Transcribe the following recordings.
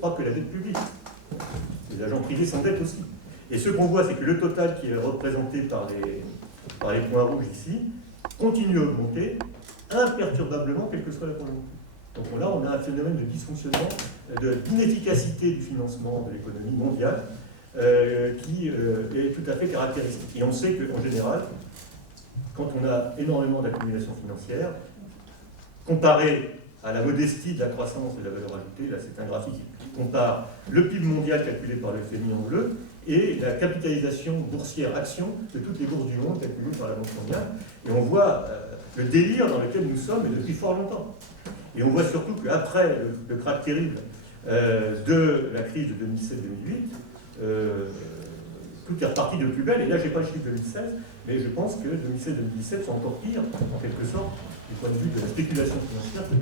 pas que la dette publique. Les agents privés s'endettent aussi. Et ce qu'on voit, c'est que le total qui est représenté par les points rouges ici continue à augmenter imperturbablement, quelle que soit la conjoncture. Donc là, on a un phénomène de dysfonctionnement, d'inefficacité du financement de l'économie mondiale qui est tout à fait caractéristique. Et on sait qu'en général, quand on a énormément d'accumulation financière, comparé à la modestie de la croissance et de la valeur ajoutée, là c'est un graphique qui compare le PIB mondial calculé par le FMI en bleu et la capitalisation boursière action de toutes les bourses du monde calculées par la Banque mondiale. Et on voit le délire dans lequel nous sommes et depuis fort longtemps. Et on voit surtout qu'après le krach terrible de la crise de 2007-2008, tout est reparti de plus belle. Et là, je n'ai pas le chiffre 2016, mais je pense que 2016-2017 sont encore pires, en quelque sorte, du point de vue de la spéculation financière que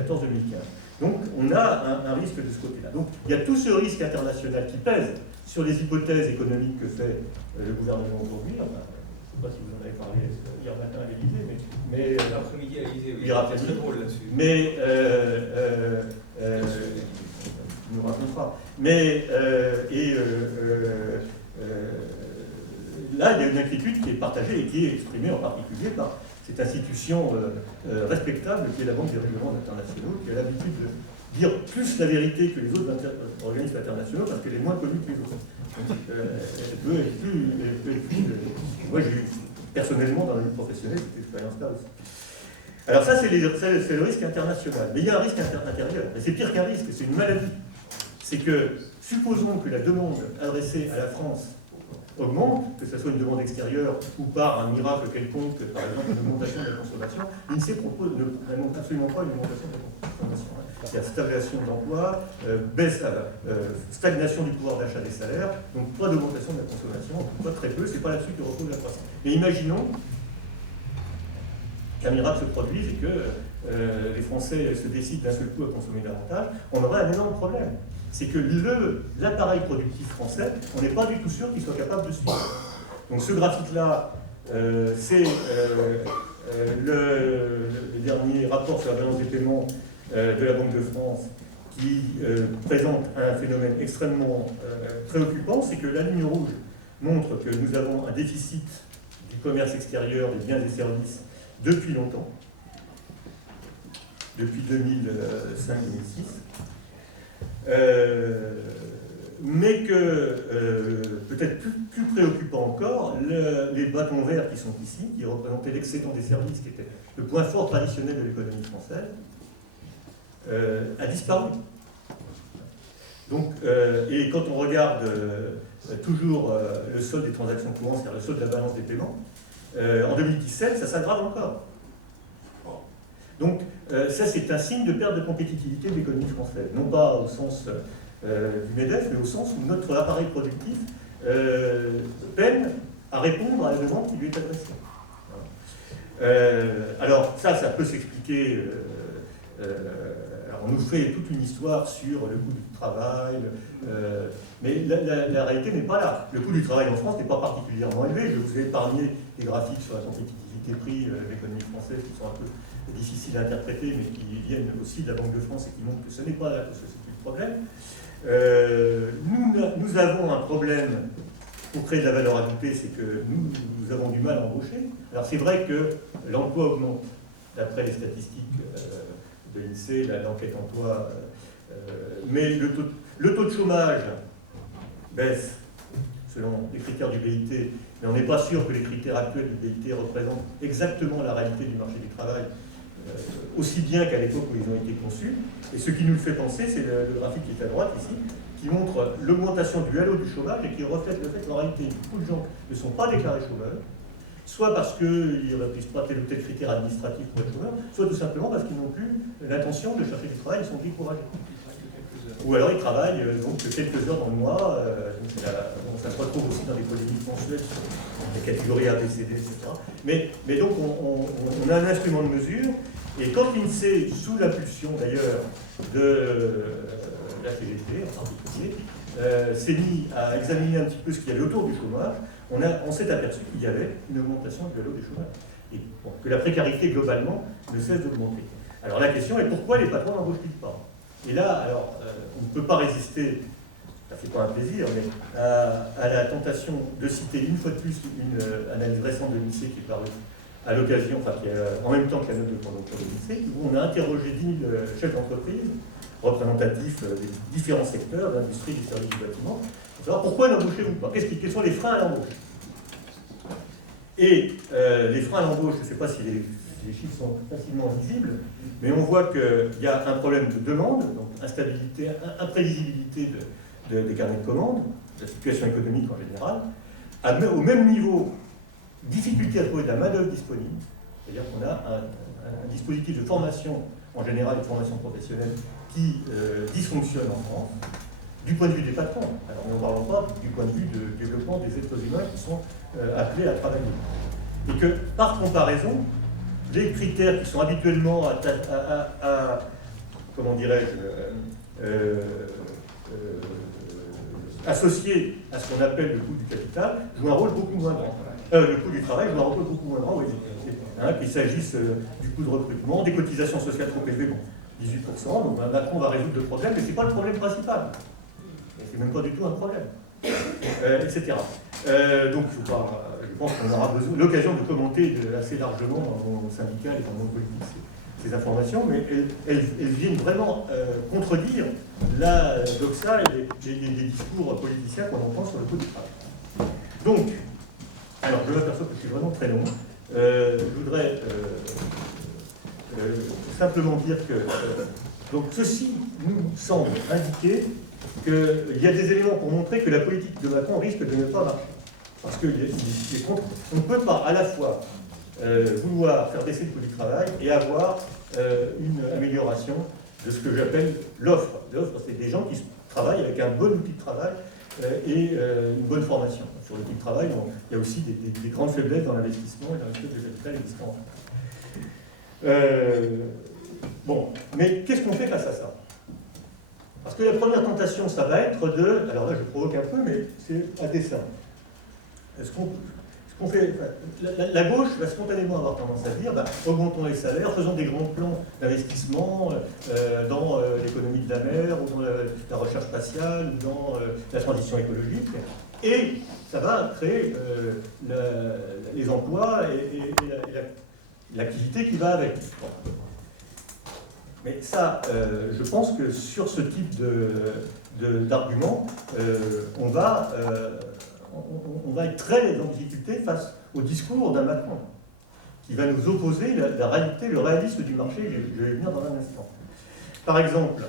2014-2015. Donc, on a un risque de ce côté-là. Donc, il y a tout ce risque international qui pèse sur les hypothèses économiques que fait le gouvernement aujourd'hui. Enfin, je ne sais pas si vous en avez parlé hier matin à l'Élysée, mais l'après-midi à l'Élysée, oui. Il très drôle là-dessus. Mais il nous racontera. Mais là, il y a une inquiétude qui est partagée et qui est exprimée en particulier par cette institution respectable qui est la Banque des règlements internationaux, qui a l'habitude de dire plus la vérité que les autres organismes internationaux parce qu'elle est moins connue que les autres. Donc, elle peut être plus. Moi, j'ai eu personnellement dans la vie professionnelle cette expérience-là aussi. Alors ça, c'est le risque international. Mais il y a un risque intérieur. Et c'est pire qu'un risque, c'est une maladie. C'est que, supposons que la demande adressée à la France augmente, que ce soit une demande extérieure ou par un miracle quelconque, par exemple une augmentation de la consommation, l'INSEE propose n'annonce absolument pas une augmentation de la consommation. Il y a stagnation de l'emploi, stagnation du pouvoir d'achat des salaires, donc pas d'augmentation de la consommation, pas très peu, c'est pas là-dessus que repose la croissance. Mais imaginons qu'un miracle se produise et que les Français se décident d'un seul coup à consommer davantage, on aurait un énorme problème. C'est que l'appareil productif français, on n'est pas du tout sûr qu'il soit capable de suivre. Donc ce graphique-là, c'est le dernier rapport sur la balance des paiements de la Banque de France qui présente un phénomène extrêmement préoccupant, c'est que la ligne rouge montre que nous avons un déficit du commerce extérieur des biens et services depuis longtemps, depuis 2005-2006. Mais que, peut-être plus préoccupant encore, les bâtons verts qui sont ici, qui représentaient l'excédent des services, qui était le point fort traditionnel de l'économie française, a disparu. Donc, et quand on regarde toujours le solde des transactions courantes, c'est-à-dire le solde de la balance des paiements, en 2017, ça s'aggrave encore. Donc, ça, c'est un signe de perte de compétitivité de l'économie française. Non pas au sens du MEDEF, mais au sens où notre appareil productif peine à répondre à la demande qui lui est adressée. Alors, ça peut s'expliquer. Alors, on nous fait toute une histoire sur le coût du travail, mais la réalité n'est pas là. Le coût du travail en France n'est pas particulièrement élevé. Je vous ai épargné des graphiques sur la compétitivité prix de l'économie française qui sont un peu difficiles à interpréter, mais qui viennent aussi de la Banque de France et qui montrent que ce n'est pas là que se situe le problème. Nous avons un problème pour créer de la valeur ajoutée, c'est que nous avons du mal à embaucher. Alors c'est vrai que l'emploi augmente, d'après les statistiques de l'INSEE, l'enquête emploi, mais le taux de chômage baisse selon les critères du BIT, mais on n'est pas sûr que les critères actuels du BIT représentent exactement la réalité du marché du travail, aussi bien qu'à l'époque où ils ont été conçus. Et ce qui nous le fait penser, c'est le graphique qui est à droite ici, qui montre l'augmentation du halo du chômage et qui reflète le fait qu'en réalité, beaucoup de gens ne sont pas déclarés chômeurs, soit parce qu'ils ne remplissent pas tel ou tel critère administratif pour être chômeurs, soit tout simplement parce qu'ils n'ont plus l'intention de chercher du travail, ils sont découragés. Ou alors ils travaillent donc quelques heures dans le mois, ça se retrouve aussi dans des polémiques mensuelles sur les catégories ABCD, etc. Mais donc on a un instrument de mesure, et quand l'INSEE, sous l'impulsion d'ailleurs de la CGT en particulier, s'est mis à examiner un petit peu ce qu'il y avait autour du chômage, on s'est aperçu qu'il y avait une augmentation du halo du chômage, et que la précarité globalement ne cesse d'augmenter. Alors la question est pourquoi les patrons n'embauchent-ils pas? Et là, alors, on ne peut pas résister, ça fait pas un plaisir, mais à la tentation de citer une fois de plus une analyse récente de l'INSEE qui est parue à l'occasion, enfin qui est en même temps que la note de conjoncture de l'INSEE, où on a interrogé 10 000 chefs d'entreprise représentatifs des différents secteurs, de l'industrie, du service, du bâtiment, pour savoir pourquoi n'embauchez-vous pas, quels sont les freins à l'embauche. Et les freins à l'embauche, je ne sais pas si les chiffres sont facilement visibles, mais on voit qu'il y a un problème de demande, donc instabilité, imprévisibilité des carnets de commandes, de la situation économique en général, au même niveau, difficulté à trouver de la main-d'œuvre disponible, c'est-à-dire qu'on a un dispositif de formation, en général de formation professionnelle, qui dysfonctionne en France, du point de vue des patrons. Alors, nous ne parlons pas du point de vue de développement des êtres humains qui sont appelés à travailler. Et que, par comparaison, les critères qui sont habituellement comment dirais-je, associés à ce qu'on appelle le coût du capital, jouent un rôle beaucoup moins grand. Le coût du travail joue un rôle beaucoup moins grand, oui. Qu'il s'agisse du coût de recrutement, des cotisations sociales trop élevées, bon, 18%, donc Macron va résoudre le problème, mais ce n'est pas le problème principal. C'est même pas du tout un problème, etc. Donc je pense qu'on aura l'occasion de commenter assez largement dans mon syndicat et dans mon politique ces informations, mais elles viennent vraiment contredire la doxa et les discours politiciens qu'on entend sur le coût du travail. Donc, alors je m'aperçois que je suis vraiment très long. Je voudrais simplement dire que donc ceci nous semble indiquer qu'il y a des éléments pour montrer que la politique de Macron risque de ne pas marcher. Parce qu'on ne peut pas à la fois vouloir faire baisser le coût du travail et avoir une amélioration de ce que j'appelle l'offre. L'offre, c'est des gens qui travaillent avec un bon outil de travail et une bonne formation. Sur l'outil de travail, il y a aussi des grandes faiblesses dans l'investissement et dans le de capital existant. Bon, mais qu'est-ce qu'on fait face à ça? Parce que la première tentation, ça va être de... Alors là, je provoque un peu, mais c'est à dessein. Ce qu'on fait... La gauche va spontanément avoir tendance à dire, augmentons les salaires, faisons des grands plans d'investissement dans l'économie de la mer, ou dans la recherche spatiale, ou dans la transition écologique, et ça va créer les emplois et l'activité qui va avec. Bon. Mais ça, je pense que sur ce type d'argument, on va être très en difficulté face au discours d'un Macron, qui va nous opposer la réalité, le réalisme du marché, je vais y venir dans un instant. Par exemple,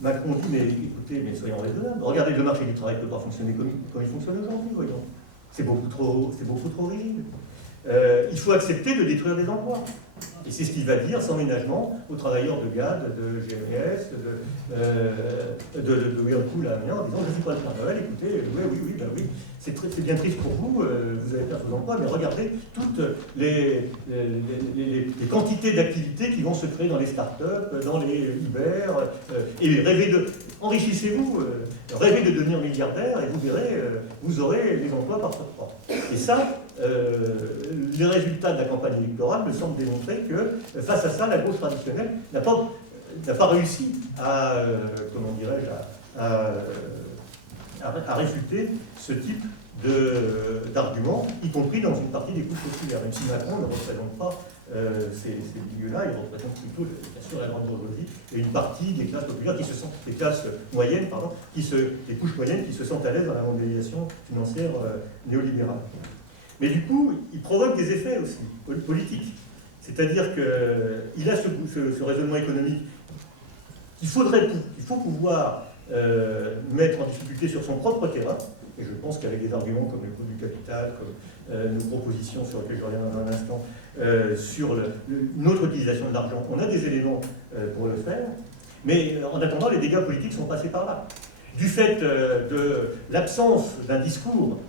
Macron dit, mais écoutez, mais soyons raisonnables, regardez, le marché du travail ne peut pas fonctionner comme il fonctionne aujourd'hui, voyons. C'est beaucoup trop rigide. Il faut accepter de détruire des emplois. Et c'est ce qu'il va dire sans ménagement aux travailleurs de GAD, de GMS, de Whirlpool à Amiens, en disant je ne suis pas le Père Noël, écoutez, oui, c'est bien triste pour vous, vous allez perdre vos emplois, mais regardez toutes les quantités d'activités qui vont se créer dans les startups, dans les Uber, et enrichissez-vous, rêvez de devenir milliardaire, et vous verrez, vous aurez des emplois par trois. Et ça, les résultats de la campagne électorale me semblent démontrer que face à ça, la gauche traditionnelle n'a pas réussi à réfuter ce type d'argument, y compris dans une partie des couches populaires. Même si Macron ne représente pas ces milieux-là, il représente plutôt, bien sûr, la grande bourgeoisie et une partie des classes populaires des classes moyennes, des couches moyennes qui se sentent à l'aise dans la mondialisation financière néolibérale. Mais du coup, il provoque des effets aussi politiques. C'est-à-dire qu'il a ce raisonnement économique qu'il faut pouvoir mettre en difficulté sur son propre terrain. Et je pense qu'avec des arguments comme le coût du capital, comme nos propositions sur lesquelles je reviens dans un instant, sur notre utilisation de l'argent, on a des éléments pour le faire. Mais en attendant, les dégâts politiques sont passés par là. Du fait de l'absence d'un discours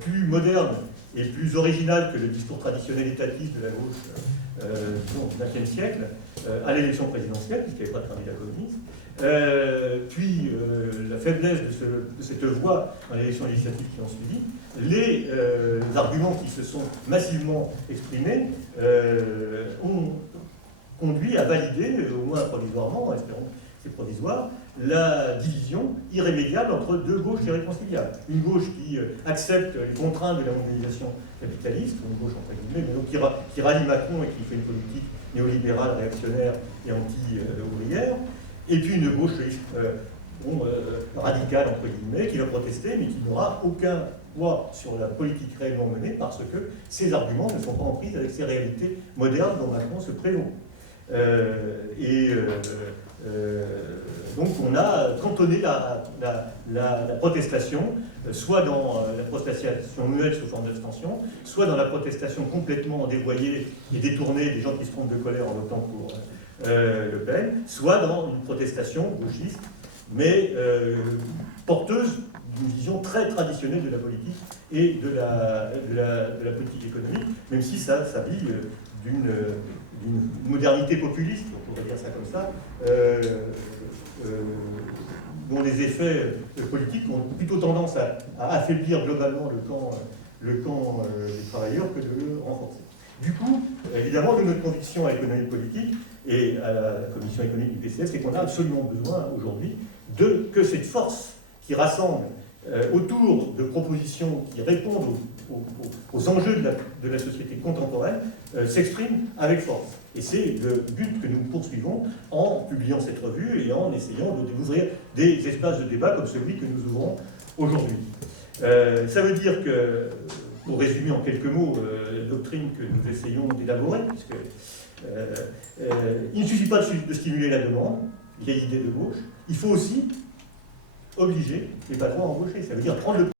plus moderne et plus original que le discours traditionnel étatiste de la gauche du XXe siècle, à l'élection présidentielle, puisqu'il n'y avait pas de candidat communiste, puis la faiblesse de cette voie dans l'élection législative qui ont suivi, les arguments qui se sont massivement exprimés ont conduit à valider, au moins provisoirement, espérons c'est provisoire, la division irrémédiable entre deux gauches irréconciliables. Une gauche qui accepte les contraintes de la mondialisation capitaliste, une gauche entre guillemets, mais donc qui rallie Macron et qui fait une politique néolibérale, réactionnaire et anti-ouvrière, et puis une gauche radicale, entre guillemets, qui va protester, mais qui n'aura aucun poids sur la politique réellement menée, parce que ses arguments ne sont pas en prise avec ces réalités modernes dont Macron se prévaut. Donc on a cantonné la protestation, soit dans la protestation muette sous forme d'abstention, soit dans la protestation complètement dévoyée et détournée des gens qui se trompent de colère en votant pour Le Pen, soit dans une protestation gauchiste, mais porteuse d'une vision très traditionnelle de la politique et de la politique économique, même si ça s'habille d'une modernité populiste, on pourrait dire ça comme ça, dont les effets politiques ont plutôt tendance à affaiblir globalement le camp des travailleurs que de le renforcer. Du coup, évidemment, de notre conviction à l'économie politique et à la commission économique du PCF, c'est qu'on a absolument besoin aujourd'hui que cette force qui rassemble autour de propositions qui répondent aux enjeux de la société contemporaine s'exprime avec force. Et c'est le but que nous poursuivons en publiant cette revue et en essayant d'ouvrir des espaces de débat comme celui que nous ouvrons aujourd'hui. Ça veut dire que, pour résumer en quelques mots la doctrine que nous essayons d'élaborer, puisque il ne suffit pas de stimuler la demande, vieille idée de gauche, il faut aussi obliger les patrons à embaucher. Ça veut dire prendre le